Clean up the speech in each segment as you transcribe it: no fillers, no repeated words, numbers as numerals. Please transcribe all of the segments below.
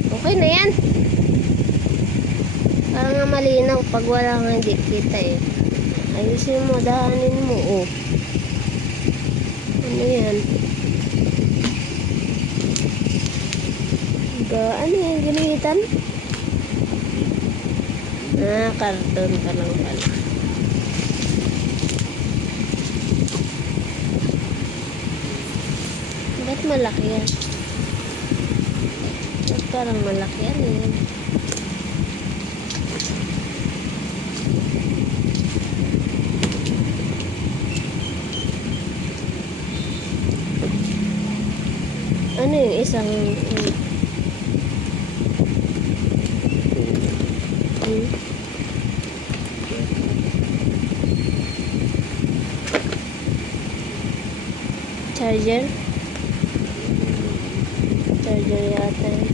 Okay na yan. Parang nga malinaw pag wala nga hindi kita eh. Ayusin mo, daanin mo oh. Ano yan? Ano yan gamitan? Karton ka lang pala. Ba't malaki yan? Ba't parang malaki yan eh? Ano yung isang charger yata yun.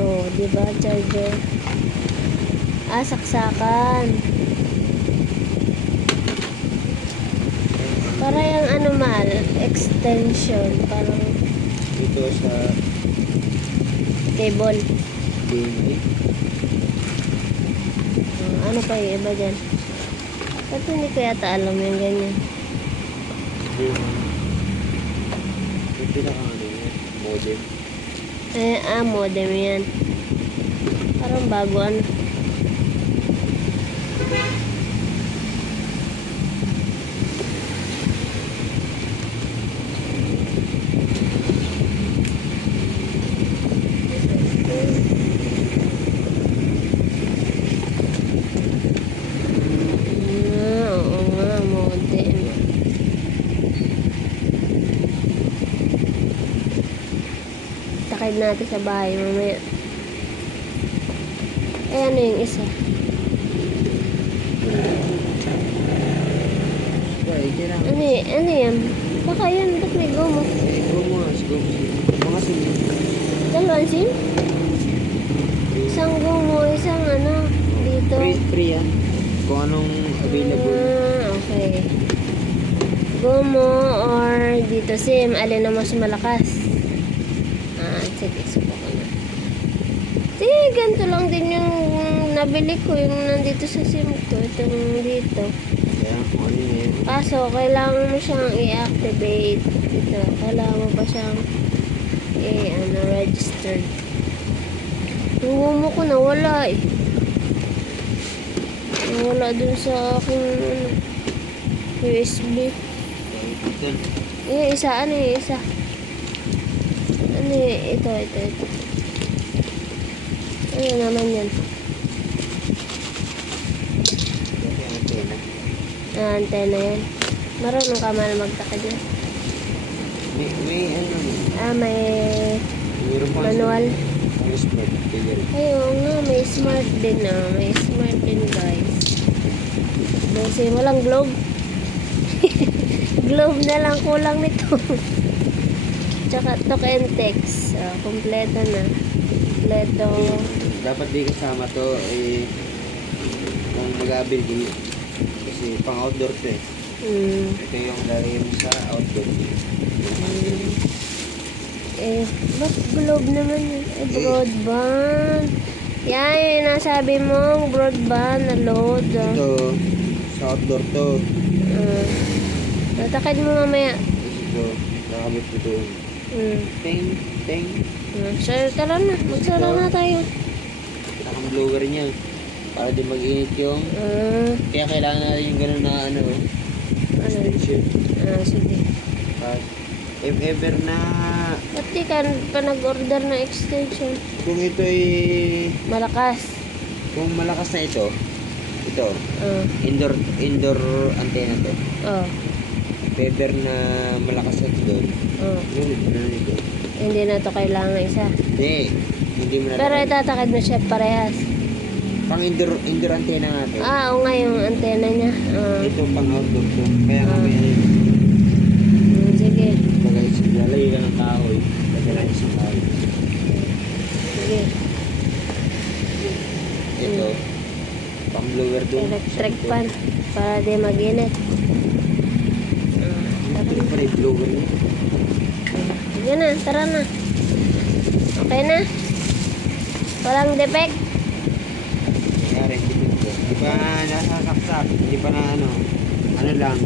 Oh, diba charger? Saksakan. Para yung ano mal, extension, parang Dito sa cable. DNA. Ano pa yung iba dyan? Ba't hindi ko yata alam yung ganyan? Yung pinaka ano yun, modem. Modem yan. Parang bago ano. Oo nga, modem. Takid natin sa bahay mamaya. Ano yung isa? Ano yan? Baka yan, ba't may gomo? Mga sim. Dalawang SIM? Isang gomo, isang ano, dito. Free yan. Kung anong available. Okay. Gomo or dito SIM, alin na mas malakas? Sige, subukan na. Sige, ganito lang din yung nabili ko, yung nandito sa SIM ko. Itong dito. Kaya kung ano yun. Kaso, kailangan mo siyang i-activate. Ito, kailangan mo pa siyang registered. Yung Gomo ko nawala eh. Nawala dun sa aking USB. Isa. Ano ito. Ano naman yan? Antena yan. Marunong ka man magtakad yan. May ano. May Mayroon pa manual. May smart. Ayun nga, may smart din May smart din guys. Kasi walang globe. Globe na lang kulang nito. Tsaka talk and text. Kompleto na. Kompleto. Dapat di kasama to kung mag-aabil din. Kasi pang outdoor to eh. Ito yung lalagay mo sa outdoor. Ba't globe naman yun? Broadband. Yan, yung nasabi mo, broadband na load. Ito, sa outdoor to. Tatakad mo mamaya. Ito, nakabit ko doon. Ting. So, tara na. Magsara na tayo. Nakang-blower niya. Para di mag-init yung... Kaya kailangan natin yung gano'n na extension. Sige. If ever na... Ba't di ka pa nag-order ng extension? Kung ito ay... Malakas. Kung malakas na ito, indoor antenna to. If ever na malakas na ito doon, ngunit na ito. Hindi na to kailangan isa. Hindi mo na. Pero itatakad mo siya parehas. Pang indoor antenna nga to. Oo nga yung antena niya. Ito pang outdoor to. Kaya kami Sige. Lalagay ka ng kahoy. Lagyan ng isang kahoy. Sige. Ito. Pang blower doon. Electric fan. Para di mag-init. yung blower niya. Sige na, tara na. Okay na? Walang defect? Kaya rin, di pa nasasaksak, di pa na ano lang,